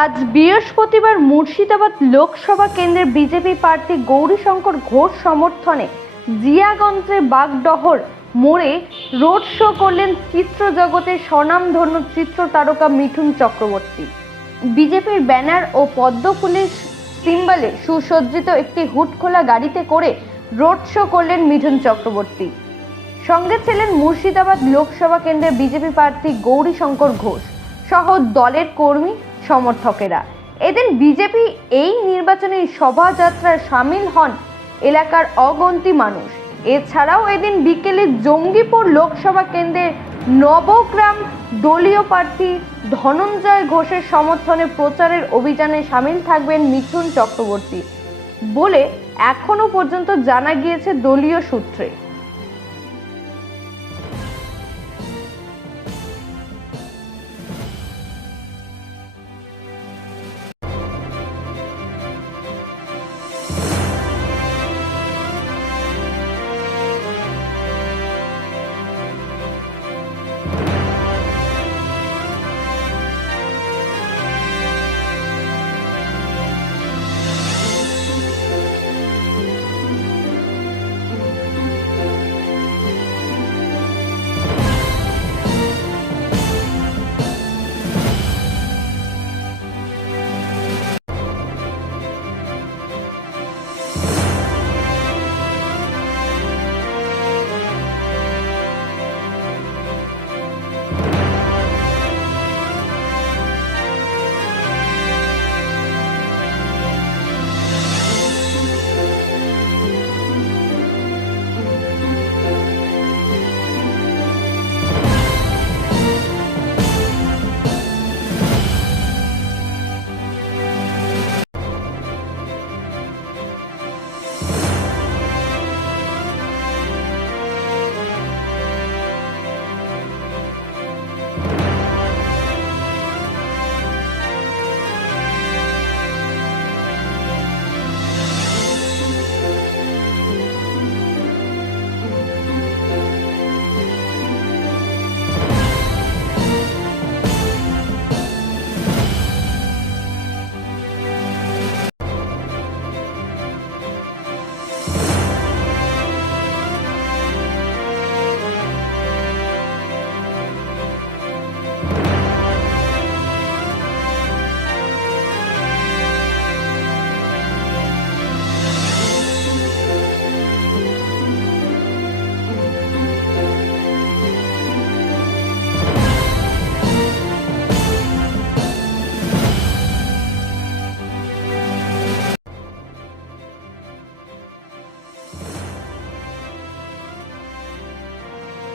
আজ বৃহস্পতিবার মুর্শিদাবাদ লোকসভা কেন্দ্রের বিজেপি প্রার্থী গৌরীশঙ্কর ঘোষ সমর্থনে জিয়াগঞ্জের বাগডহর মোড়ে রোড শো করলেন চিত্র জগতের স্বনামধন্য চিত্র তারকা মিঠুন চক্রবর্তী। বিজেপির ব্যানার ও পদ্ম ফুলের সিম্বলে সুসজ্জিত একটি হুটখোলা গাড়িতে করে রোড শো করলেন মিঠুন চক্রবর্তী। সঙ্গে ছিলেন মুর্শিদাবাদ লোকসভা কেন্দ্রের বিজেপি প্রার্থী গৌরীশঙ্কর ঘোষ সহ দলের কর্মী সমর্থকেরা। এদিন বিজেপি এই নির্বাচনী শোভাযাত্রায় সামিল হন এলাকার অগন্তি মানুষ। এছাড়াও এদিন বিকেলে জঙ্গিপুর লোকসভা কেন্দ্রের নবগ্রাম দলীয় প্রার্থী ধনঞ্জয় ঘোষের সমর্থনে প্রচারের অভিযানে সামিল থাকবেন মিথুন চক্রবর্তী বলে এখনও পর্যন্ত জানা গিয়েছে দলীয় সূত্রে।